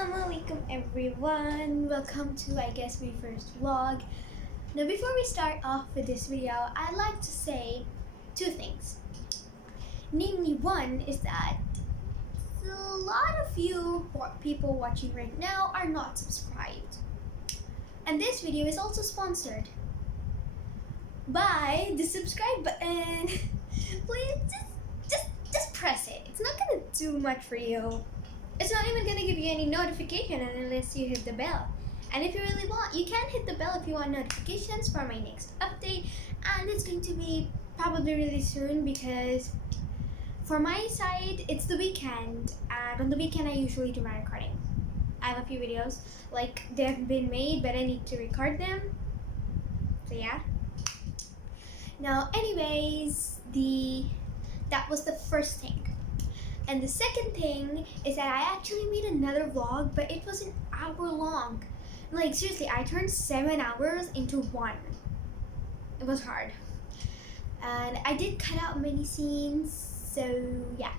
Assalamualaikum everyone. Welcome to my first vlog. Now before we start off with this video, I'd like to say two things. Namely, one is that a lot of you people watching right now are not subscribed. And this video is also sponsored by the subscribe button. Please just press it. It's not gonna do much for you. It's not even gonna give you any notification unless you hit the bell. And if you really want, you can hit the bell if you want notifications for my next update. And it's going to be probably really soon because for my side, it's the weekend. And on the weekend, I usually do my recording. I have a few videos, like they have been made, but I need to record them. So yeah. Now, anyways, that was the first thing. And the second thing is that I actually made another vlog, but it was an hour long. Like seriously, I turned 7 hours into one. It was hard. And I did cut out many scenes, so yeah.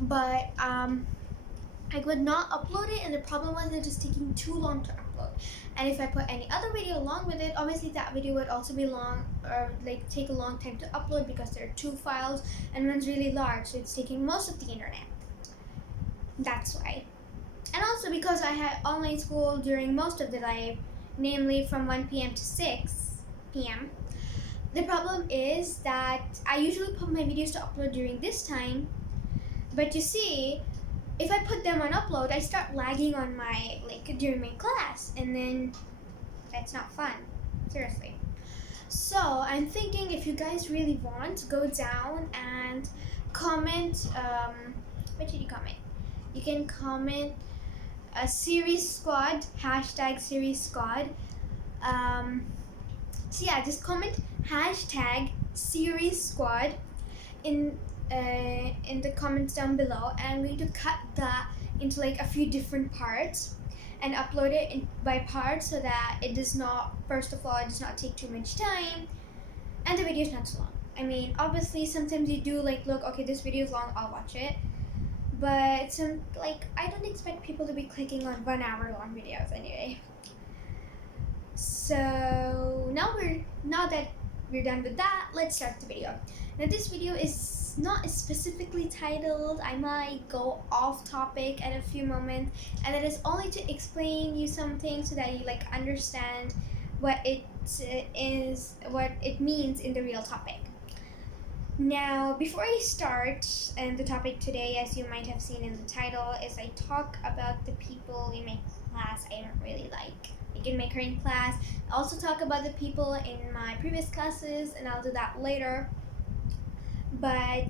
But I would not upload it, and the problem was it was taking too long to upload. And if I put any other video along with it, obviously that video would also be long, or like take a long time to upload because there are two files and one's really large, so it's taking most of the internet. That's why. And also because I had online school during most of the day, namely from 1 p.m. to 6 p.m. The problem is that I usually put my videos to upload during this time, but you see, if I put them on upload, I start lagging on my, during my class, and then that's not fun, seriously. So I'm thinking if you guys really want, go down and comment, what should you comment? You can comment a series squad, hashtag series squad. So yeah, just comment hashtag series squad in the comments down below, and I'm going to cut that into like a few different parts and upload it by parts so that it does not, first of all, it does not take too much time and the video is not too long. I mean, obviously sometimes you do look, okay, this video is long, I'll watch it, but I don't expect people to be clicking on 1 hour long videos anyway. So now that we're done with that, let's start the video. Now this video is not specifically titled. I might go off topic at a few moments, and it is only to explain you something so that you understand what it is, what it means in the real topic. Now, before I start, and the topic today, as you might have seen in the title, is I talk about the people in my class I don't really like in my current class. I also talk about the people in my previous classes, and I'll do that later. But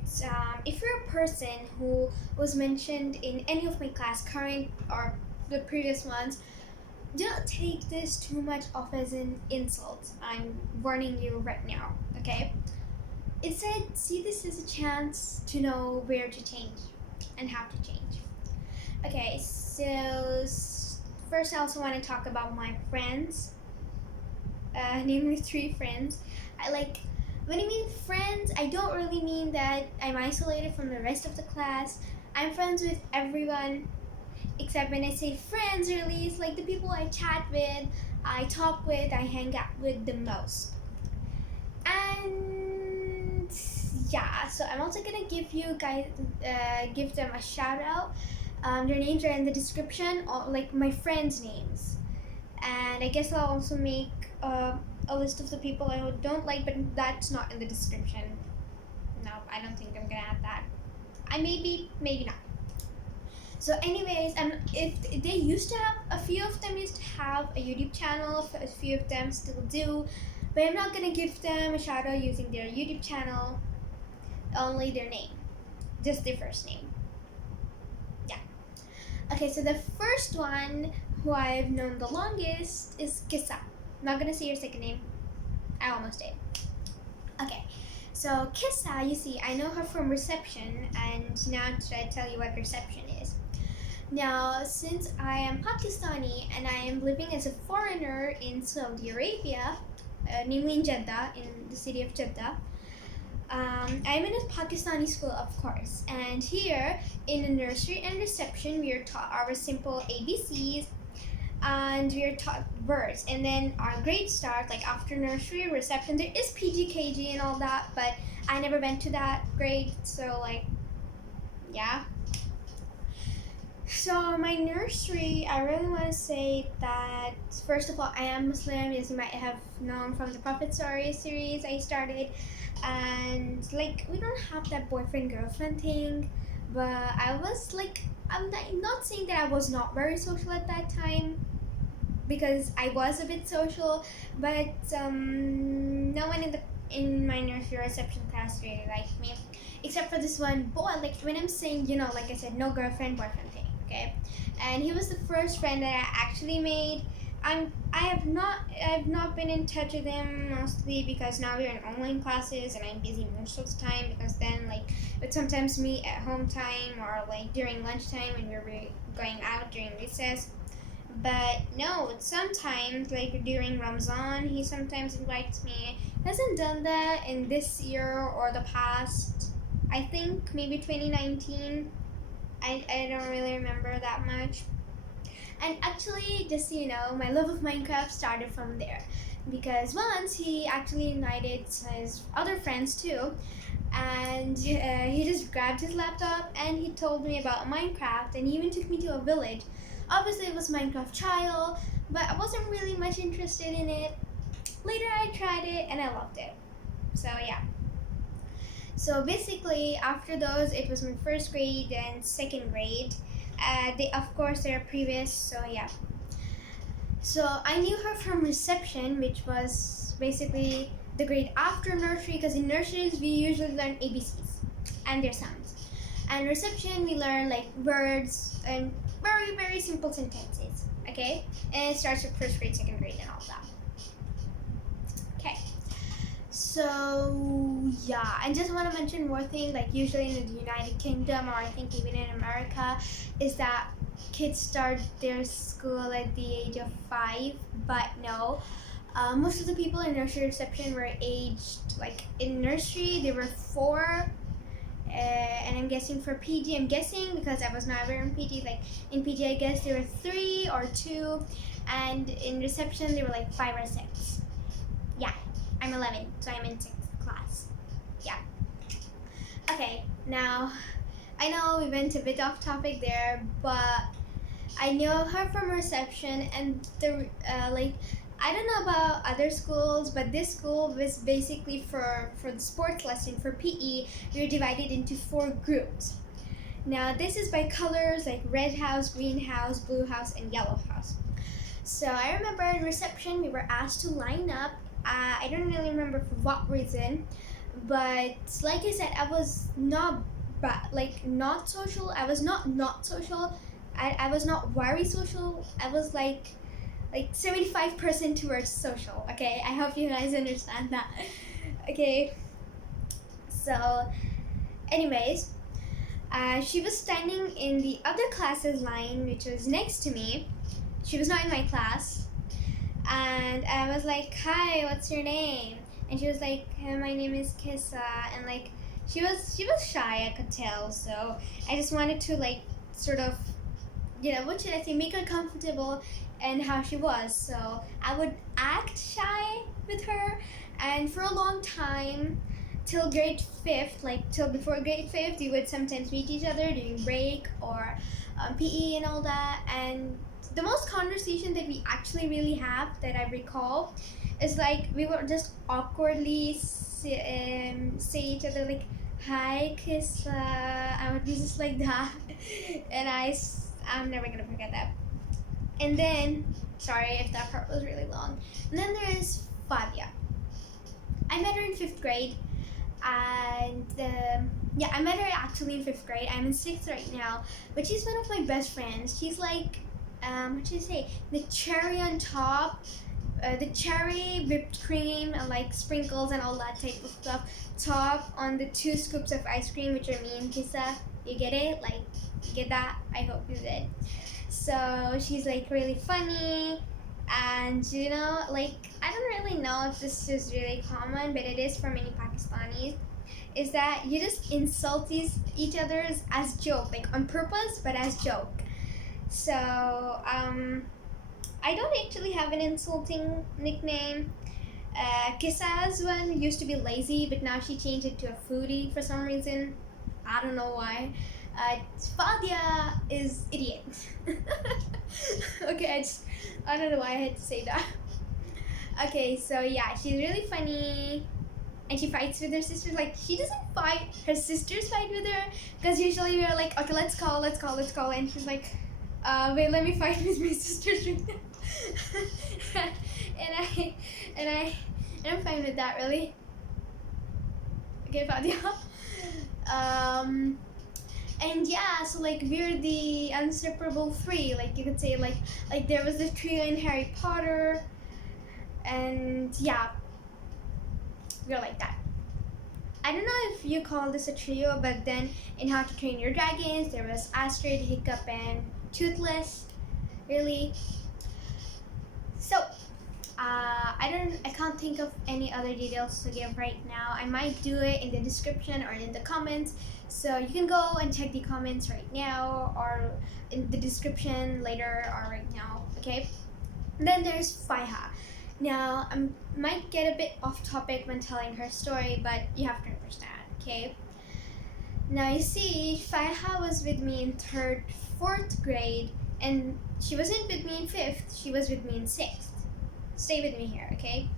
if you're a person who was mentioned in any of my class, current or the previous ones, do not take this too much off as an insult. I'm warning you right now, okay? Instead, see this as a chance to know where to change and how to change. Okay, so first I also want to talk about my friends, namely 3 friends. When I mean friends, I don't really mean that I'm isolated from the rest of the class. I'm friends with everyone, except when I say friends, really, it's like the people I chat with, I talk with, I hang out with the most. And yeah, so I'm also gonna give you guys, give them a shout out. Their names are in the description, my friends' names. And I guess I'll also make a list of the people I don't like, but that's not in the description. No, I don't think I'm gonna add that. Maybe not. So anyways, if they used to have, a few of them used to have a YouTube channel, a few of them still do, but I'm not gonna give them a shout out using their YouTube channel, only their name, just their first name. Yeah. Okay, so the first one who I've known the longest is Kissa. I'm not gonna say your second name. I almost did. Okay, so Kissa, you see, I know her from reception, and now should I tell you what reception is? Now, since I am Pakistani and I am living as a foreigner in Saudi Arabia, namely in Jeddah, in the city of Jeddah, I'm in a Pakistani school, of course, and here in the nursery and reception, we are taught our simple ABCs, and we are taught words. And then our grade start, like after nursery reception, there is PGKG and all that, but I never went to that grade, so like, yeah. So my nursery, I really want to say that first of all, I am Muslim, as you might have known from the Prophet Story series I started, and like we don't have that boyfriend girlfriend thing, but I was like, I'm not saying that I was not very social at that time, because I was a bit social, but no one in my nursery reception class really liked me, except for this one boy. Like when I'm saying, like I said, no girlfriend boyfriend thing, okay? And he was the first friend that I actually made. I've not been in touch with him, mostly because now we're in online classes and I'm busy most of the time, because then like would sometimes meet at home time or like during lunchtime when we were going out during recess. But no, sometimes like during Ramzan, he sometimes invites me. He hasn't done that in this year or the past. I think maybe 2019. I don't really remember that much. And actually, just so you know, my love of Minecraft started from there. Because once he actually invited his other friends too, and he just grabbed his laptop and he told me about Minecraft, and he even took me to a village. Obviously, it was Minecraft Trial, but I wasn't really much interested in it. Later, I tried it and I loved it. So, yeah. So, basically, after those, it was my first grade and second grade. Of course, they're previous, so yeah. So, I knew her from reception, which was basically the grade after nursery, because in nurseries, we usually learn ABCs and their sounds. And reception, we learn like words and very, very simple sentences, okay? And it starts with first grade, second grade, and all that. Okay. So, yeah, I just want to mention more thing, like usually in the United Kingdom, or I think even in America, is that kids start their school at the age of 5, but no. Most of the people in nursery reception were aged, like in nursery, they were 4. And I'm guessing for PG, I'm guessing because I was never in PG, like in PG I guess there were 3 or 2, and in reception there were like 5 or 6. Yeah, I'm 11, so I'm in 6th class. Yeah. Okay, now I know we went a bit off topic there, but I know her from reception, and the I don't know about other schools, but this school was basically for the sports lesson for PE. We were divided into 4 groups. Now this is by colors, like red house, green house, blue house, and yellow house. So I remember in reception we were asked to line up. I don't really remember for what reason, but like I said, I was not not social. I was not social. I was not very social. I was like 75% towards social. Okay, I hope you guys understand that. Okay, so anyways, she was standing in the other class's line, which was next to me. She was not in my class, and I was like, "Hi, what's your name?" And she was like, "Hey, my name is Kissa," and like she was shy, I could tell. So I just wanted to like sort of, what should I say, make her comfortable and how she was. So I would act shy with her, and for a long time, till grade 5th, like till before grade 5th, we would sometimes meet each other during break or PE and all that. And the most conversation that we actually really have that I recall is like we would just awkwardly say each other like, "Hi, Kissa." I would be just like that, and I'm never gonna forget that. And then, sorry if that part was really long. And then there is Fabia. I met her in 5th grade, and I met her actually in 5th grade. I'm in 6th right now, but she's one of my best friends. She's like, what should I say? The cherry on top, the cherry whipped cream and like sprinkles and all that type of stuff. Top on the 2 scoops of ice cream, which are me and Kissa. You get it? Like, you get that? I hope you did. So she's like really funny, and like I don't really know if this is really common, but it is for many Pakistanis. is that you just insult each other's as joke, like on purpose, but as joke. So I don't actually have an insulting nickname. Kisa's one used to be lazy, but now she changed it to a foodie for some reason. I don't know why. Fadia is idiot. Okay, I don't know why I had to say that. Okay, so yeah, she's really funny, and she fights with her sisters. Like, she doesn't fight, her sisters fight with her, because usually we're like, okay, let's call, and she's like, wait, let me fight with my sisters right now. and I'm fine with that, really. Okay, Fadia. And yeah, so like we're the inseparable three. Like you could say, like there was the trio in Harry Potter, and yeah, we're like that. I don't know if you call this a trio, but then in How to Train Your Dragons, there was Astrid, Hiccup, and Toothless. Really. So, I can't think of any other details to give right now. I might do it in the description or in the comments. So you can go and check the comments right now or in the description later or right now, okay? And then there's Faiha. Now, I might get a bit off topic when telling her story, but you have to understand, okay? Now, you see, Faiha was with me in 4th grade, and she wasn't with me in 5th, she was with me in 6th. Stay with me here, okay?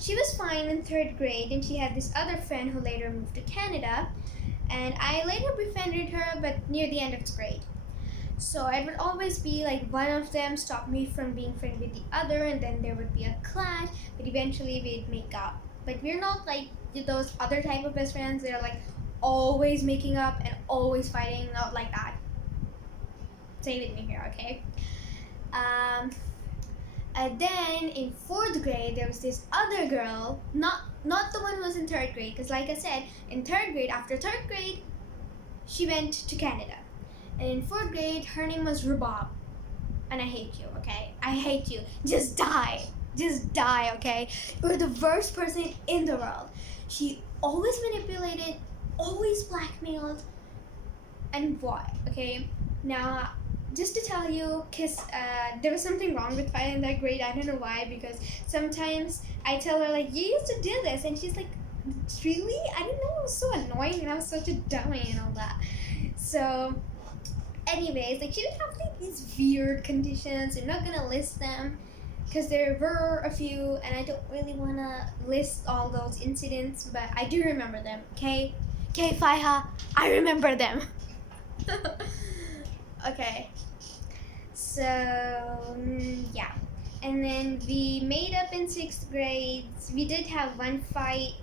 She was fine in 3rd grade, and she had this other friend who later moved to Canada, and I later befriended her, but near the end of the grade. So it would always be like one of them stopped me from being friends with the other, and then there would be a clash, but eventually we'd make up. But we're not like those other type of best friends that are like always making up and always fighting, not like that. Stay with me here, okay? Then in 4th grade, there was this other girl, not the one who was in 3rd grade, because like I said, in 3rd grade, after 3rd grade, she went to Canada. And in 4th grade, her name was Rubab. And I hate you, okay? I hate you. Just die. Just die, okay? You're the worst person in the world. She always manipulated, always blackmailed, and what, okay? Now, just to tell you, there was something wrong with Fire in that grade. I don't know why, because sometimes I tell her, like, you used to do this, and she's like, really? I didn't know, it was so annoying, and I was such a dummy and all that. So, anyways, like, she would have like these weird conditions. I'm not gonna list them, because there were a few, and I don't really wanna list all those incidents, but I do remember them, okay? Okay, Faiha, I remember them. Okay, so yeah, and then we made up in 6th grade. We did have one fight,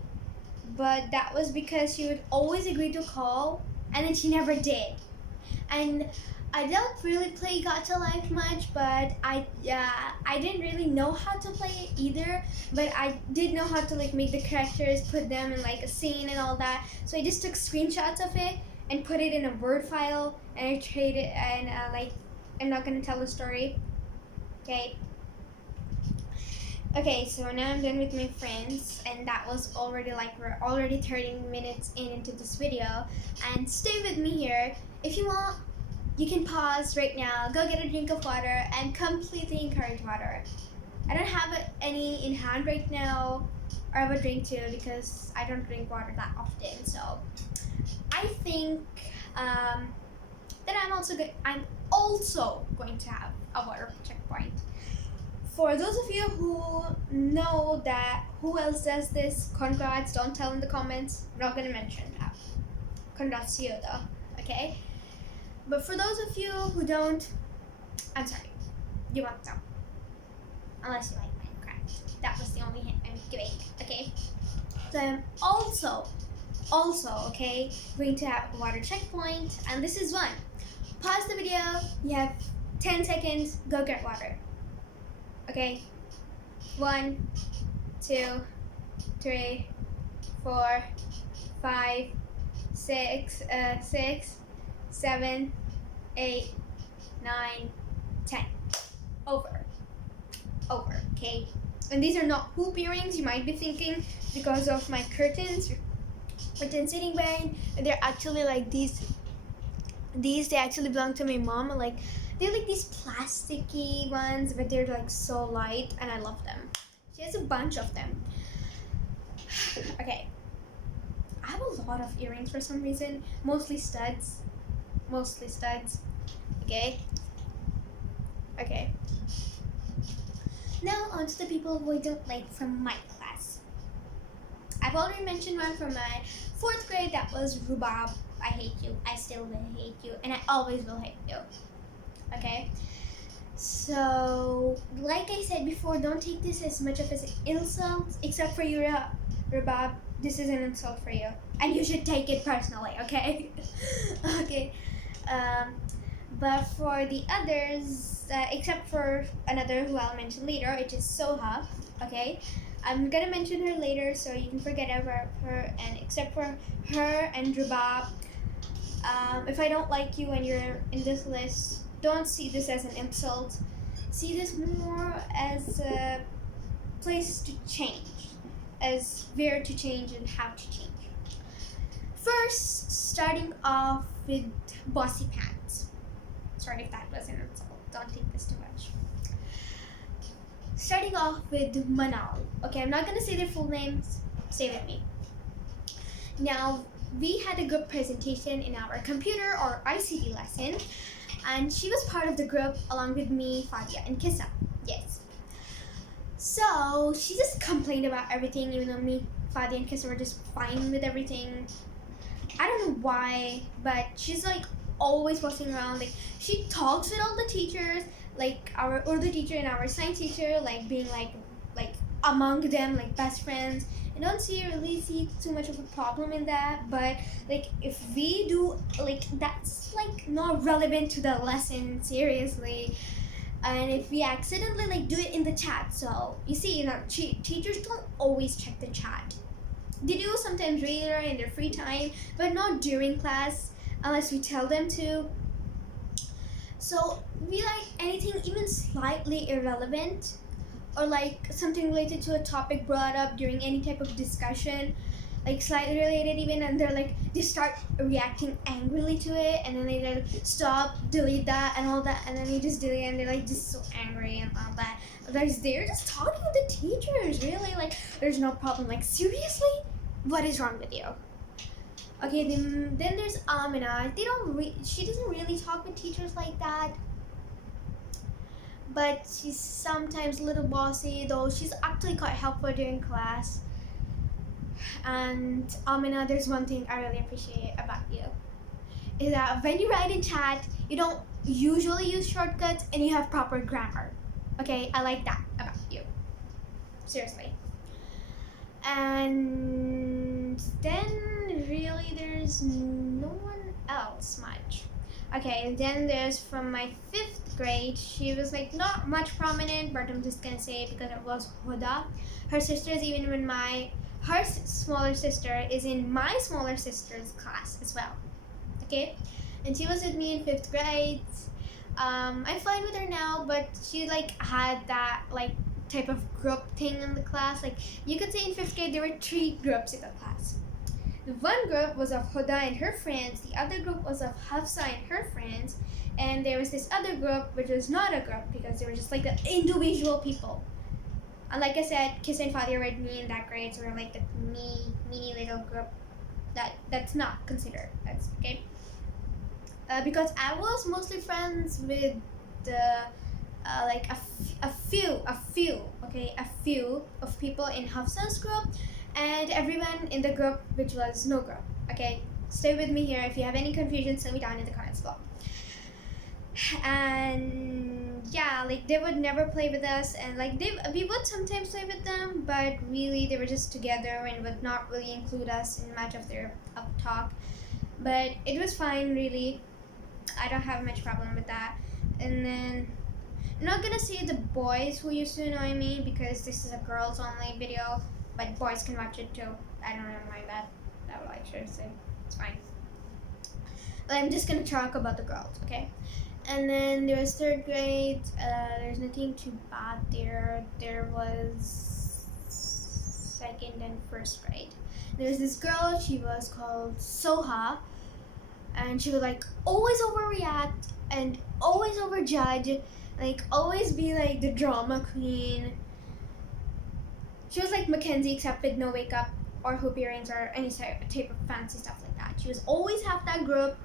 but that was because she would always agree to call, and then she never did. And I don't really play Gacha Life much, but I didn't really know how to play it either, but I did know how to like make the characters, put them in like a scene and all that. So I just took screenshots of it and put it in a Word file, and I traded, and like, I'm not gonna tell the story, okay? Okay, so now I'm done with my friends, and that was already like, we're already 30 minutes into this video, and stay with me here. If you want, you can pause right now, go get a drink of water, and completely encourage water. I don't have any in hand right now, or I would drink too, because I don't drink water that often, so I think that I'm also going to have a water checkpoint. For those of you who know that who else does this, congrats, don't tell in the comments. I'm not going to mention that. Congrats to you though, okay? But for those of you who don't, I'm sorry, you won't know. Unless you like Minecraft. That was the only hint I'm giving, okay? So I'm also, okay, going to have a water checkpoint, and this is one. Pause the video, you have 10 seconds, go get water. Okay? 1, 2, 3, 4, 5, 6, 7, 8, 9, 10. Over, okay? And these are not hoop earrings, you might be thinking, because of my curtains. But then sitting behind, they're actually like these they actually belong to my mom. Like they're like these plasticky ones, but they're like so light, and I love them. She has a bunch of them. Okay, I have a lot of earrings for some reason, mostly studs. Okay. Now on to the people who I don't like from my class. I've already mentioned one from my 4th grade. That was Rubab. I hate you. I still will hate you, and I always will hate you. Okay. So, like I said before, don't take this as much of an insult, except for you, Rubab. This is an insult for you, and you should take it personally. Okay. Okay. But for the others, except for another who I'll mention later, which is Soha. Okay. I'm gonna mention her later, so you can forget about her. And except for her and Rubab, if I don't like you and you're in this list, don't see this as an insult. See this more as a place to change, as where to change and how to change. First, starting off with bossy pants. Sorry if that was an insult. Don't take this too much. Starting off with Manal. Okay, I'm not gonna say their full names. Stay with me. Now, we had a group presentation in our computer or ICT lesson, and she was part of the group along with me, Fadia, and Kissa. Yes. So she just complained about everything, even though me, Fadia, and Kissa were just fine with everything. I don't know why, but she's like always walking around. Like she talks with all the teachers, like our Urdu teacher and our science teacher, like being like among them, like best friends. I don't really see too much of a problem in that, but like if we do, like that's like not relevant to the lesson, seriously. And if we accidentally like do it in the chat, so you see, teachers don't always check the chat. They do sometimes later in their free time, but not during class unless we tell them to. So we like anything even slightly irrelevant, or like something related to a topic brought up during any type of discussion, like slightly related even, and they start reacting angrily to it, and then they like stop, delete that and all that, and then they just delete it, and they're like just so angry and all that. Otherwise, they're just talking with the teachers, really, like there's no problem. Like seriously, what is wrong with you? Okay, then there's Amina. She doesn't really talk with teachers like that, but she's sometimes a little bossy, though she's actually quite helpful during class. And Amina, there's one thing I really appreciate about you, is that when you write in chat, you don't usually use shortcuts and you have proper grammar. Okay, I like that about you. Seriously. And then really there's no one else much. Okay, and then there's from my 5th grade. She was like not much prominent, but I'm just gonna say it because it was Huda. Her sister is even in her smaller sister is in my smaller sister's class as well. Okay, and she was with me in 5th grade. I'm fine with her now, but she like had that like type of group thing in the class. Like you could say in 5th grade there were 3 groups in the class. The one group was of Huda and her friends, the other group was of Hafsa and her friends, and there was this other group which was not a group because they were just like the individual people. And like I said, Kiss and Fadia were me in that grade, so we were like the mini little group that's not considered as okay. Because I was mostly friends with the like a few of people in Hafsa's group, and everyone in the group which was no group. Okay, stay with me here. If you have any confusion, tell me down in the comments below. And yeah, like they would never play with us, and like we would sometimes play with them, but really they were just together and would not really include us in much of their talk. But it was fine, really. I don't have much problem with that. And then I'm not gonna say the boys who used to annoy me because this is a girls only video, but boys can watch it too. I don't really mind that. That would I should say. It's fine. But I'm just gonna talk about the girls, okay? And then there was 3rd grade. There's nothing too bad there. There was 2nd and 1st grade. There's this girl, she was called Soha, and she would like always overreact and always overjudge, like always be like the drama queen. She was like Mackenzie except with no makeup or hoop earrings or any type of fancy stuff like that. She was always have that group,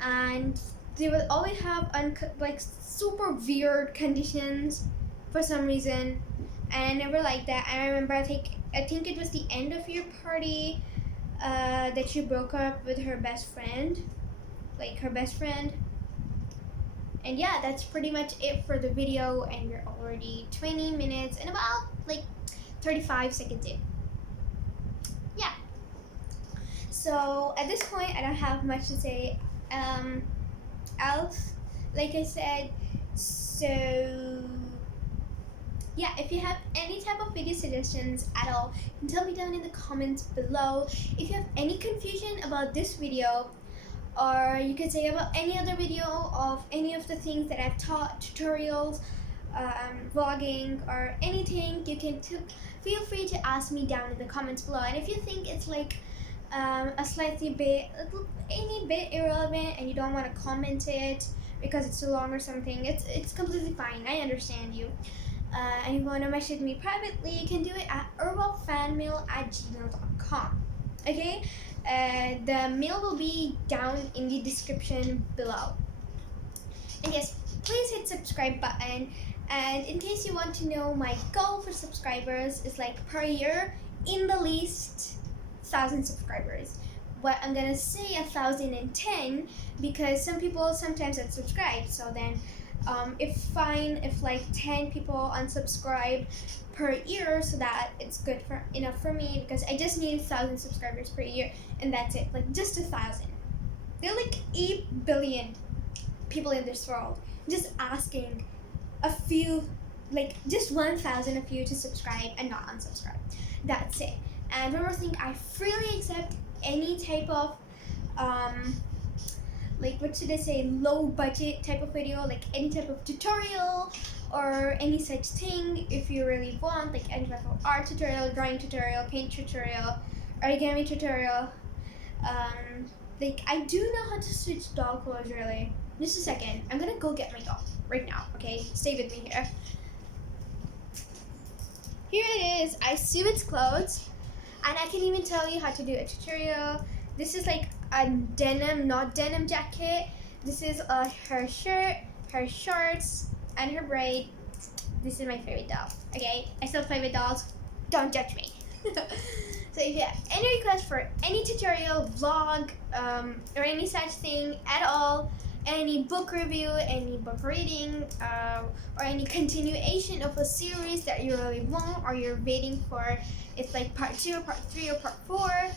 and they would always have like super weird conditions for some reason, and I never liked that. And I remember I think it was the end of your party that she broke up with her best friend, and yeah, that's pretty much it for the video, and we're already 20 minutes and about like 35 seconds in. Yeah, so at this point I don't have much to say else, like I said. So yeah, if you have any type of video suggestions at all, you can tell me down in the comments below. If you have any confusion about this video, or you could say about any other video of any of the things that I've taught, tutorials, vlogging, or anything, you can feel free to ask me down in the comments below. And if you think it's like a slightly any bit irrelevant and you don't want to comment it because it's too long or something, it's completely fine. I understand you. And if you want to message me privately, you can do it at arwafanmail@gmail.com. Okay? The mail will be down in the description below. And yes, please hit subscribe button. And in case you want to know, my goal for subscribers is like per year in the least 1,000 subscribers. But I'm gonna say 1,010 because some people sometimes unsubscribe. So then if like 10 people unsubscribe per year, so that it's good enough for me, because I just need 1,000 subscribers per year, and that's it. Like just 1,000. There are like 8 billion people in this world. Just asking a few, like just 1,000 of you to subscribe and not unsubscribe. That's it. And one more thing, I freely accept any type of like, what should I say, low budget type of video, like any type of tutorial or any such thing. If you really want, like any type of art tutorial, drawing tutorial, paint tutorial, origami tutorial. Like I do know how to stitch doll clothes really. Just a second, I'm gonna go get my doll right now, okay? Stay with me here. Here it is. I sew its clothes, and I can even tell you how to do a tutorial. This is like a denim, not denim jacket. This is her shirt, her shorts, and her braid. This is my favorite doll, okay? I still play with dolls. Don't judge me. So if you have any requests for any tutorial, vlog, or any such thing at all, any book review, any book reading, or any continuation of a series that you really want, or you're waiting for, it's like part 2, part 3, or part 4,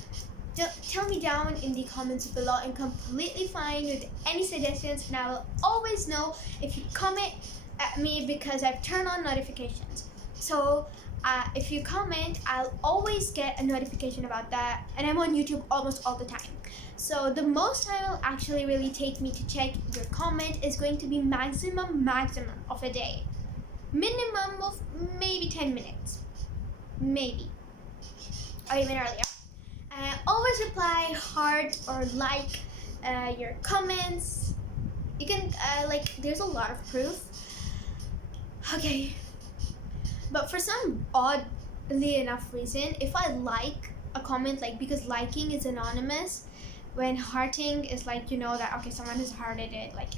tell me down in the comments below. I'm completely fine with any suggestions, and I will always know if you comment at me because I've turned on notifications. So if you comment, I'll always get a notification about that, and I'm on YouTube almost all the time. So the most time it'll actually really take me to check your comment is going to be maximum of a day. Minimum of maybe 10 minutes. Maybe. Or even earlier. Always reply heart or like your comments. You can like, there's a lot of proof. Okay. But for some oddly enough reason, if I like a comment, like, because liking is anonymous, when hearting is like, you know that, okay, someone has hearted it, like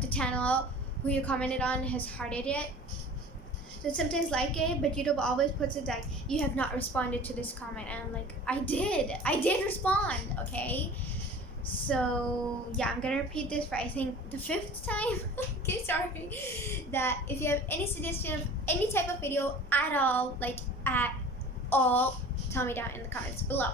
the channel who you commented on has hearted it. So sometimes like it, but YouTube always puts it like, you have not responded to this comment, and I'm like, I did respond, okay? So yeah, I'm gonna repeat this for I think the 5th time. Okay, sorry. That if you have any suggestion of any type of video at all, like at all, tell me down in the comments below.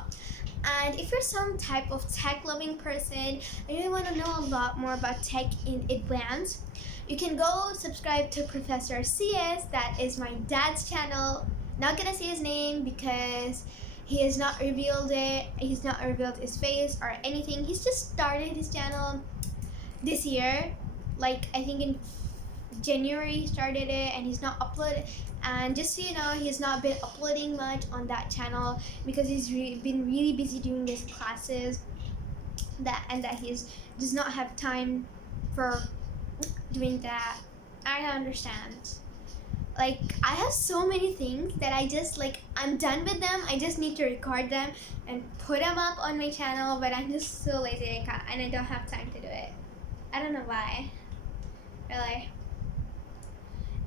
And if you're some type of tech loving person and you really want to know a lot more about tech in advance, you can go subscribe to Professor CS. That is my dad's channel. Not gonna say his name because he has not revealed it. He's not revealed his face or anything. He's just started his channel this year, like I think in January he started it, and he's not uploaded. And just so you know, he's not been uploading much on that channel because he's been really busy doing his classes. That he does not have time for doing that. I understand. Like, I have so many things that I just, like, I'm done with them. I just need to record them and put them up on my channel, but I'm just so lazy and I don't have time to do it. I don't know why. Really.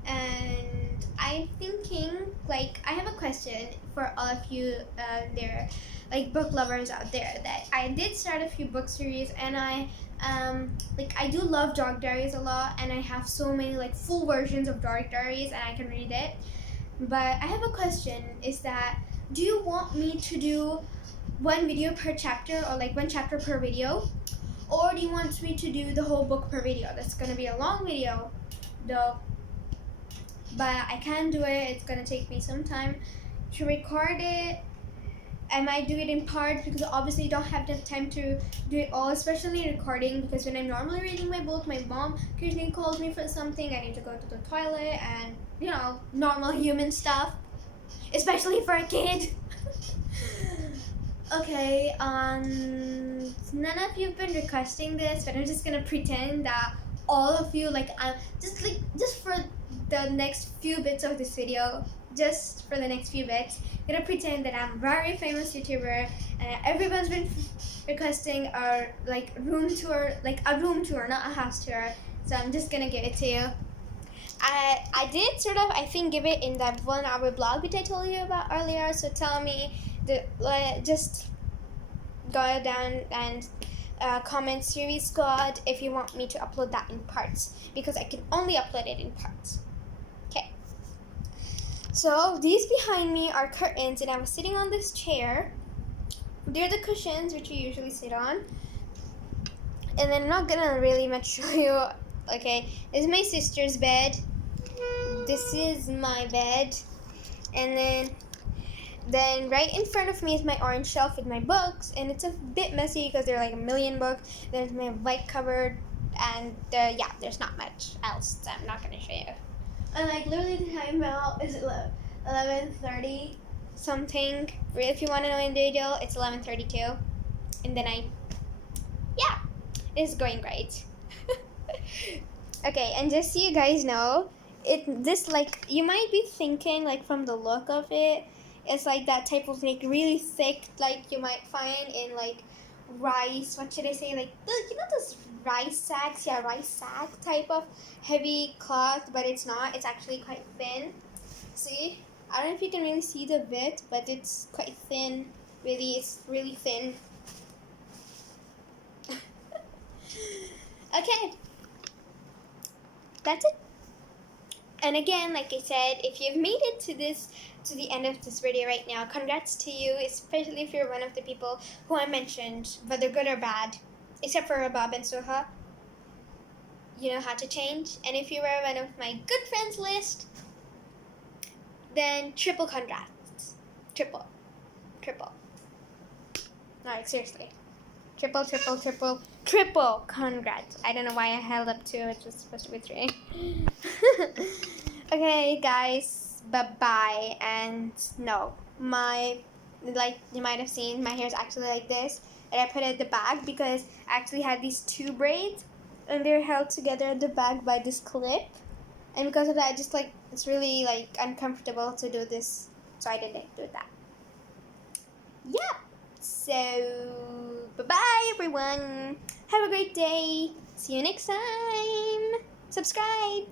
And I'm thinking, like, I have a question for all of you there, like, book lovers out there, that I did start a few book series, and I do love Dark Diaries a lot, and I have so many, like, full versions of Dark Diaries, and I can read it. But I have a question, is that, do you want me to do one video per chapter, or like one chapter per video? Or do you want me to do the whole book per video? That's gonna be a long video, though. But I can do it. It's gonna take me some time to record it. I might do it in parts because obviously I don't have enough time to do it all, especially recording, because when I'm normally reading my book, my mom occasionally calls me for something. I need to go to the toilet and, you know, normal human stuff, especially for a kid. Okay, none of you have been requesting this, but I'm just gonna pretend that all of you, like, just for the next few bits of this video, just for the next few bits, I'm gonna pretend that I'm a very famous YouTuber, and everyone's been requesting a, like, room tour, not a house tour, so I'm just gonna give it to you. I did sort of, I think, give it in that 1 hour blog which I told you about earlier, so tell me, just go down and comment Series Squad if you want me to upload that in parts, because I can only upload it in parts. Okay. So these behind me are curtains, and I was sitting on this chair. They're the cushions which you usually sit on. And then I'm not gonna really much show you. Okay, this is my sister's bed. This is my bed. And then right in front of me is my orange shelf with my books, and it's a bit messy because there are like a million books. There's my white cupboard, and yeah, there's not much else, so I'm not gonna show you. And like literally the time now is 11:30 something. If you want to know in detail, it's 11:32 in the night. Yeah, it's going great. Okay, and just so you guys know, like, you might be thinking, like, from the look of it, it's like that type of, like, really thick, like, you might find in, like, rice, what should I say, like, you know those rice sacks? Yeah, rice sack type of heavy cloth, but it's not. It's actually quite thin. See? I don't know if you can really see the bit, but it's quite thin. Really, it's really thin. Okay. That's it. And again, like I said, if you've made it to the end of this video right now, congrats to you, especially if you're one of the people who I mentioned, whether good or bad, except for Rabab and Suha. You know how to change. And if you were one of my good friends list, then triple congrats. Triple. No, like, seriously. Triple congrats. I don't know why I held up 2. It was supposed to be 3. Okay, guys. Bye-bye. And no, like you might have seen, my hair is actually like this. And I put it at the back because I actually had these 2 braids. And they're held together at the back by this clip. And because of that, just, like, it's really, like, uncomfortable to do this. So I didn't do that. Yeah. So, bye-bye, everyone. Have a great day. See you next time. Subscribe.